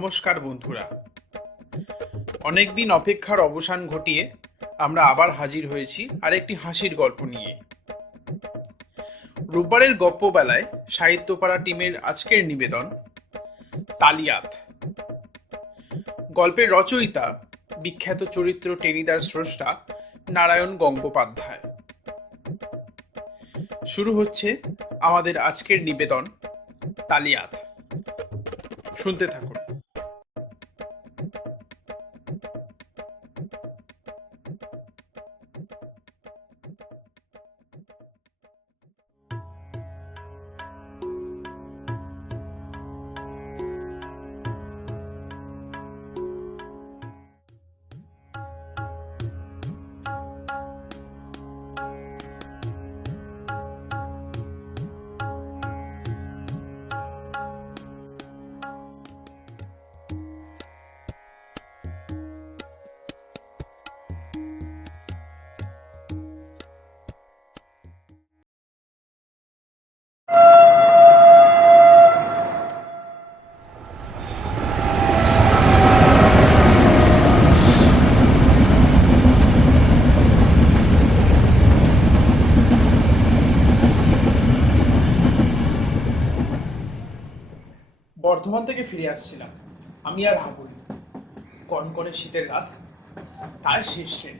নমস্কার বন্ধুরা, অনেকদিন অপেক্ষার অবসান ঘটিয়ে আমরা আবার হাজির হয়েছি আরেকটি হাসির গল্প নিয়ে। রোববারের গপ্পবেলায় সাহিত্যপাড়া টিমের আজকের নিবেদন তালিয়াত। গল্পের রচয়িতা বিখ্যাত চরিত্র টেনিদার স্রষ্টা নারায়ণ গঙ্গোপাধ্যায়। শুরু হচ্ছে আমাদের আজকের নিবেদন তালিয়াত। শুনতে থাকুন। বর্ধমান থেকে ফিরে আসছিলাম আমি আর হাবুল। কনকনে শীতের রাত, তাই শেষ ট্রেন।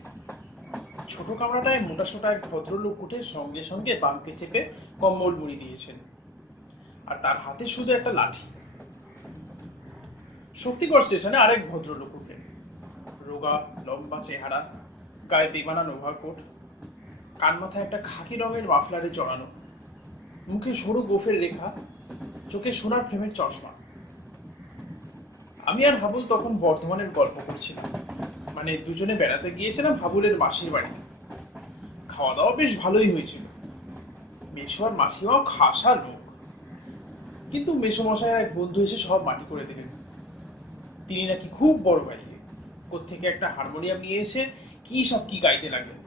ছোট কামরাটায় মোটাসোটা এক ভদ্রলোক উঠে সঙ্গে সঙ্গে বামকে চেপে কম্বল মুড়ি দিয়েছেন, আর তার হাতে শুধু একটা লাঠি। শক্তিগড় স্টেশনে আরেক ভদ্রলোক উঠলেন। রোগা লম্বা চেহারা, গায়ে বেমানান ওভারকোট, কান মাথায় একটা খাকি রঙের মাফলারে জড়ানো, মুখে সরু গোফের রেখা, চোখে সোনার ফ্রেমের চশমা। আমি আর হাবুল তখন বর্ধমানের গল্প করছিলাম, মানে দুজনে বেড়াতে গিয়েছিলাম হাবুলের মাসির বাড়িতে। খাওয়া দাওয়া বেশ ভালোই হয়েছিল। মেসো আর মাসিমাও খাসা লোক, কিন্তু মেসোমশাই এক বন্ধু এসে সব মাটি করে দিলেন। তিনি নাকি খুব বড় গাইয়ে, কোত্থেকে একটা হারমোনিয়াম নিয়ে এসে কি গাইতে লাগলেন।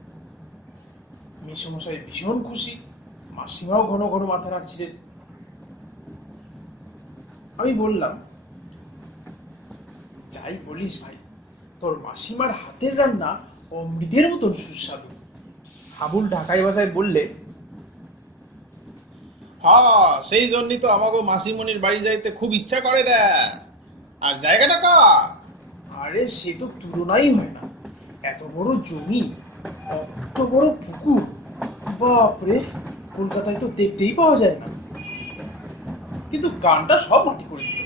মেসোমশাই ভীষণ খুশি, মাসিমাও ঘন ঘন মাথা নাড়ছিলেন। আমি বললাম, যাই বলিস ভাই, তোর মাসিমার হাতের রান্না অমৃতের মতন সুস্বাদু। হাবুল ঢাকাই ভাষায় বললে, হ্যাঁ, সেই জন্যই তো আমাকে মাসিমণির বাড়ি যাইতে খুব ইচ্ছা করে রে। আর জায়গাটা কা? আরে সে তো তুলনাই হয় না। এত বড় জমি, এত বড় পুকুর, বাপরে, কলকাতায় তো দেখতেই পাওয়া যায় না। কিন্তু গানটা সব মাটি করে দিল।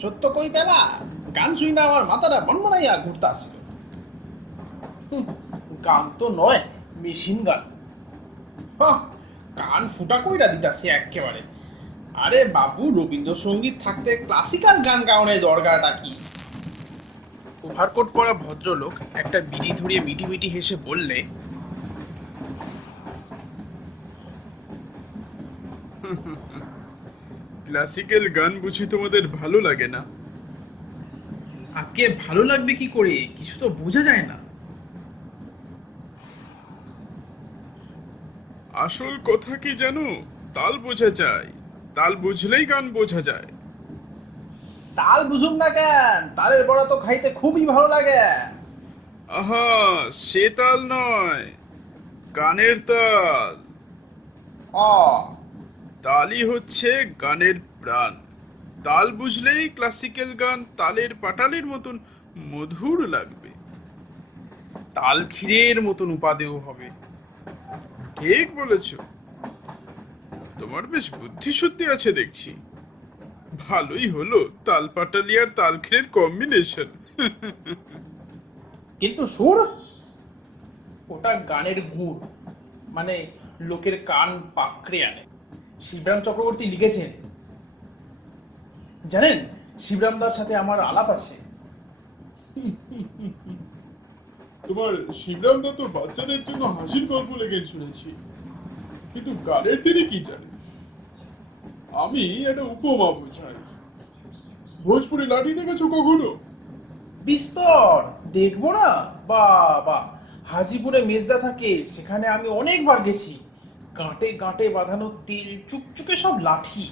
সত্য কই পেলা, গান শুই না আমার মাথাটা বনবনাইয়া ঘুরতে আসছিল। গান তো নয়, মেশিন গান। কান ফুটা কইরা দিতাছে একেবারে। আরে বাবু, রবীন্দ্রসঙ্গীত থাকতে ক্লাসিক্যাল গান গাওয়ানোর দরকারটা কি? ওভারকোট পরা ভদ্রলোক একটা বিড়ি ধরিয়ে মিটি মিটি হেসে বললে, ক্লাসিক্যাল গান বুঝি তোমাদের ভালো লাগে না? আগে ভালো লাগবে কি করে, কিছু তো বোঝা যায় না। আসল কথা কি জানো, তাল বোঝা যায়, তাল বুঝলেই গান বোঝা যায়। তাল বুঝুম না কেন, তালের বড়া তো খাইতে খুবই ভালো লাগে। আহা, সে তাল নয়, গানের তাল। তালই হচ্ছে গানের প্রাণ। তাল বুঝলেই ক্লাসিক্যাল গান তালের পাটালির মতন মধুর লাগবে, তাল ক্ষীরের মতন উপাদেয় হবে। ঠিক বলেছ, তোমার বেশ বুদ্ধি শুদ্ধি আছে দেখছি। ভালোই হলো তাল পাটালি আর তাল ক্ষীরের কম্বিনেশন। কিন্তু সুর, ওটা গানের গুড়, মানে লোকের কান পাকড়ে আনে। শিবরাম চক্রবর্তী লিখেছেন, জানেন, শিবরামদার সাথে আমার আলাপ আছে। তোমার শিবরামদা তো বাচ্চাদের জন্য হাসির গল্প লেখেন শুনেছি, কিন্তু গানের তিনি কি জানেন? আমি একটা উপমা বোঝাই। ভোজপুরি লাঠি দেখেছো কখনো? বিস্তর, দেখবো না? বাবা, হাজিপুরে মেজদা থাকে, সেখানে আমি অনেকবার গেছি। গাঁটে গাঁটে বাঁধানো তেল চুকচুকে সব লাঠি,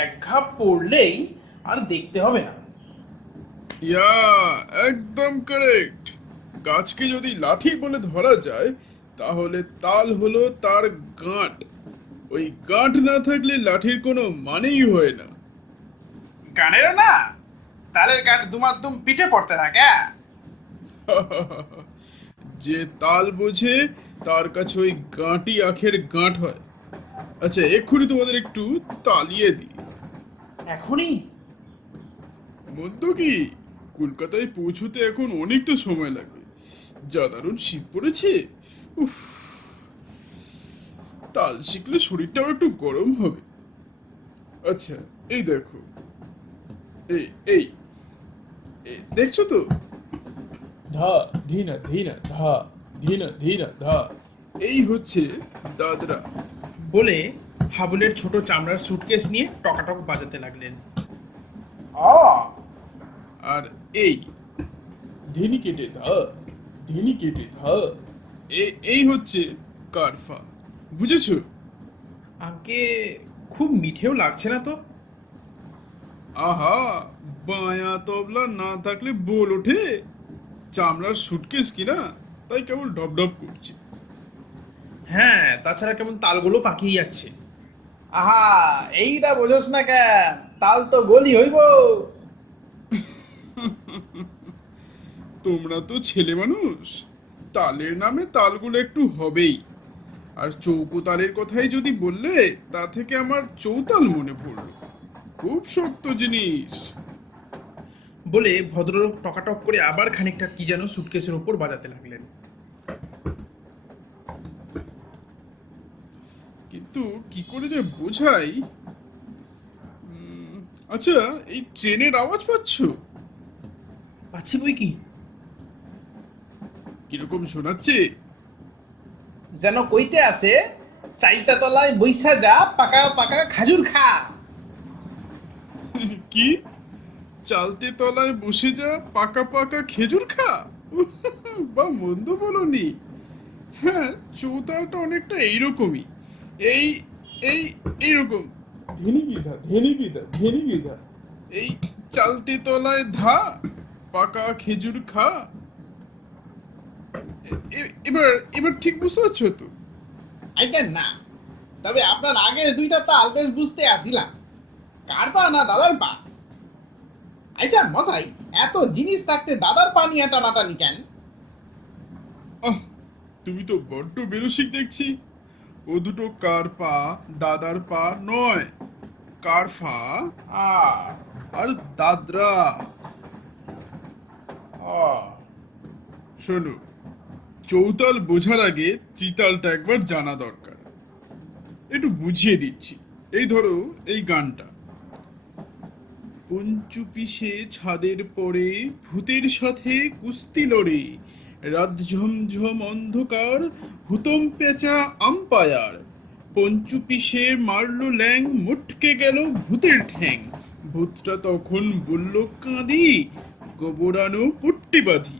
এক ঘাপ পড়লেই আর দেখতে হবে না। ইয়া, একদম কারেক্ট। গাছকে যদি লাঠি বলে ধরা যায়, তাহলে তাল হলো তার গাঁট। ওই গাঁট না থাকলে লাঠির কোনো মানেই হয় না। গানেরও না, তালের গাঁট দুমাদ্দুম পিঠে পড়তে থাকে। যে তাল বোঝে তার কাছে ওই গাঁটই আখের গাঁট হয়। আচ্ছা, এক্ষুনি তোমাদের একটু তালিয়ে দিই। এখনই? মন্দ কি, কলকাতায় পৌঁছতে এখন অনেকটা সময় লাগবে। যা দারুণ শীত পড়েছে। উফ, তাল শিখলে শরীরটাও একটু গরম হবে। আচ্ছা, এই দেখো, এই এই এই, দেখছো তো? ধা ধিনা ধিনা ধা, ধিনা ধিনা ধা, এই হচ্ছে দাদরা। বলে হাবুলের ছোট চামড়ার সুটকেস নিয়ে টকাটক বাজাতে লাগলেন। আর এই ধিনি কেটে ধা, ধিনি কেটে ধা, এই হচ্ছে কারফা। বুঝেছো? আগে খুব মিঠেও লাগছে না তো। আহা, বায়া তবলা না থাকলে বোল ওঠে। চামড়ার সুটকেস কিনা, তাই কেবল ডব ডব করছে। হ্যাঁ, তাছাড়া কেমন তালগুলো পাকিয়ে যাচ্ছে। আহা, এইটা বোঝস না কেন? তাল তো গলি হইব। তোমরা তো ছেলে মানুষ, তালের নামে তালগুলো একটু হবেই। আর চৌকো তালের কথাই যদি বললে, তা থেকে আমার চৌতাল মনে পড়লো। খুব শক্ত জিনিস। বলে ভদ্রলোক টকাটক করে আবার খানিকটা কি যেন সুটকেসের উপর বাজাতে লাগলেন। কিন্তু কি করে যে বোঝাই। আচ্ছা, এই ট্রেনের আওয়াজ পাচ্ছো? পাচ্ছি বই কি। কিরকম শোনাচ্ছে? যেন কইতে আছে, চাইতা তলায় বইসা যা, পাকা পাকা খাজুর খা। কি? চালতে তলায় বসে যা, পাকা পাকা খেজুর খা? বা মন্দ বলনি। হ্যাঁ, চৌতালটা অনেকটা এইরকমই। এই এই এইরকম। ধেনি গিধা, ধেনি গিধা, ধেনি গিধা। এই চালতে তলায় ধা, পাকা খেজুর খা। এবার এবার ঠিক বুঝতে পারছো তো? আইটা না, তবে আপনার আগের দুইটা তাল বেশ বুঝতে আসিলাম। কার পা না দাদার পা? আচ্ছা মশাই, এত জিনিস থাকতে দাদার পা নিয়ে টানাটানি কেন? আহ, তুমি তো বড্ড বেরসিক দেখছি। ও দুটো কার পা, দাদার পা নয়। কারফা আর দাদরা। শোনো, চৌতাল বোঝার আগে ত্রিতালটা একবার জানা দরকার। একটু বুঝিয়ে দিচ্ছি। এই ধরো এই গানটা। পঞ্চু পিসে ছাদের পরে ভূতের সাথে কুস্তি লড়ে, রাত ঝমঝম অন্ধকার, হুতম পেঁচা আম্পায়ার। পঞ্চু পিসে মারলো ল্যাং, মুটকে গেল ভূতের ঠ্যাং। ভূতটা তখন বলল কাঁদি, গোবরানো পুট্টি বাঁধি।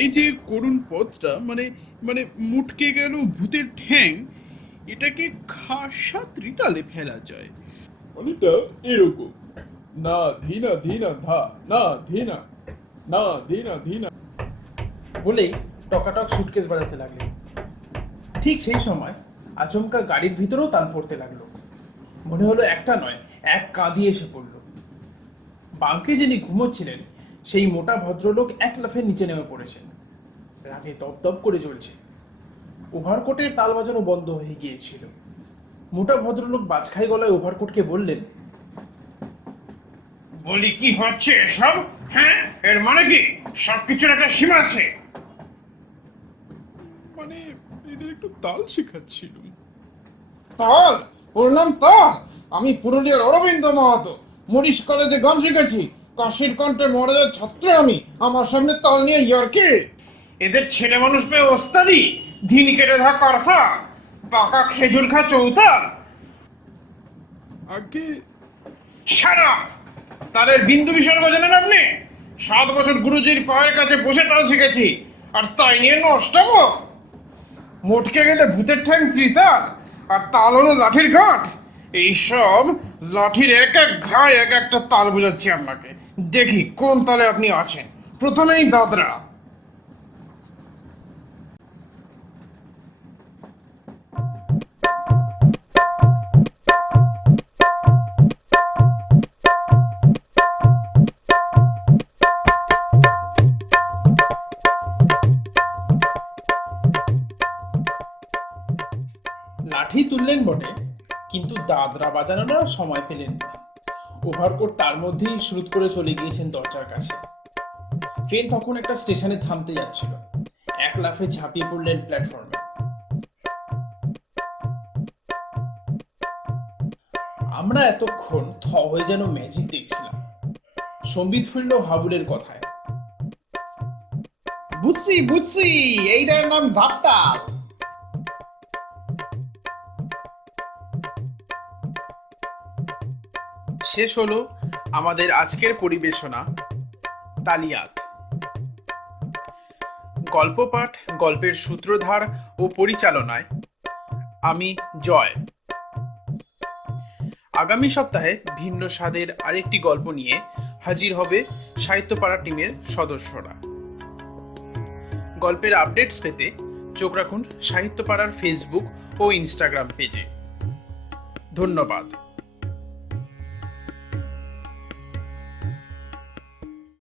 এই যে করুণ পথটা, মানে মানে মুটকে গেল ভূতের ঠ্যাং, এটাকে খাসা ত্রিতালে ফেলা যায়। অনেকটা এরকম। না ধীনা ধীনা ধা, না ধীনা, না ধীনা ধীনা। বলেই টকাটক সুটকেস বাজাতে লাগলেন। ঠিক সেই সময় আচমকা গাড়ির ভিতরেও তাল পড়তে লাগলো। মনে হলো একটা নয়, এক কাঁদি এসে পড়লো। বাঙ্কে যিনি ঘুমোচ্ছিলেন, সেই মোটা ভদ্রলোক এক লাফে নিচে নেমে পড়েছেন। রাগে দপদপ করে জ্বলছে। ওভারকোটের তাল বাজানো বন্ধ হয়ে গিয়েছিল। মোটা ভদ্রলোক বাজখাই গলায় ওভারকোটকে বললেন, বলি কি হচ্ছে এসব? হ্যাঁ, এর মানে কি? সবকিছুর একটা সীমা আছে। মানে এদের একটু তাল শেখাচ্ছিল। তাল? ওর নাম তাল? আমি পুরুলিয়ার অরবিন্দ মাহাতো, মরিশ কলেজে গান শিখেছি। কাশির কণ্ঠে মহারাজের ছাত্র আমি। আমার সামনে তাল নিয়ে ইয়ার্কি? এদের ছেলে মানুষ পেয়ে ওস্তাদি, ধিনি কেটে ধা কারফা, পাকা খেজুর খা চৌতাল। আগে সারা তালের বিন্দু বিসর্গ জানেন আপনি? 7 বছর গুরুজির পায়ের কাছে বসে তাল শিখেছি, আর তাই নিয়ে নষ্টম। মোটকে গেলে ভূতের ঠ্যাং ত্রিতাল, আর তাল হলো লাঠির গাঁট। এইসব লাঠির এক এক ঘায়ে এক একটা তাল বুঝাচ্ছি আপনাকে, দেখি কোন তালে আপনি আছেন। প্রথমেই দাদরা। লাঠি তুললেন বটে, কিন্তু দাদরা বাজানোর আর সময় পেলেন না। ওভারকোট তার মধ্যেই শ্রুত করে চলে গিয়েছেন দরজার কাছে। ট্রেন তখন একটা স্টেশনে থামতে যাচ্ছিল। এক লাফে ঝাঁপিয়ে পড়লেন প্ল্যাটফর্মে। আমরা এতক্ষণ থ হয়ে যেন ম্যাজিক দেখছিলাম। সম্বিত ফিরল হাবুলের কথায়। বুঝছি বুঝছি, এইটার নাম ঝাপতাল। শেষ হলো আমাদের আজকের পরিবেশনা তালিয়াত। গল্প পাঠ, গল্পের সূত্রধার ও পরিচালনায় আমি জয়। আগামী সপ্তাহে ভিন্ন স্বাদের আরেকটি গল্প নিয়ে হাজির হবে সাহিত্যপাড়া টিমের সদস্যরা। গল্পের আপডেটস পেতে চোখ রাখুন সাহিত্যপাড়ার ফেসবুক ও ইনস্টাগ্রাম পেজে। ধন্যবাদ।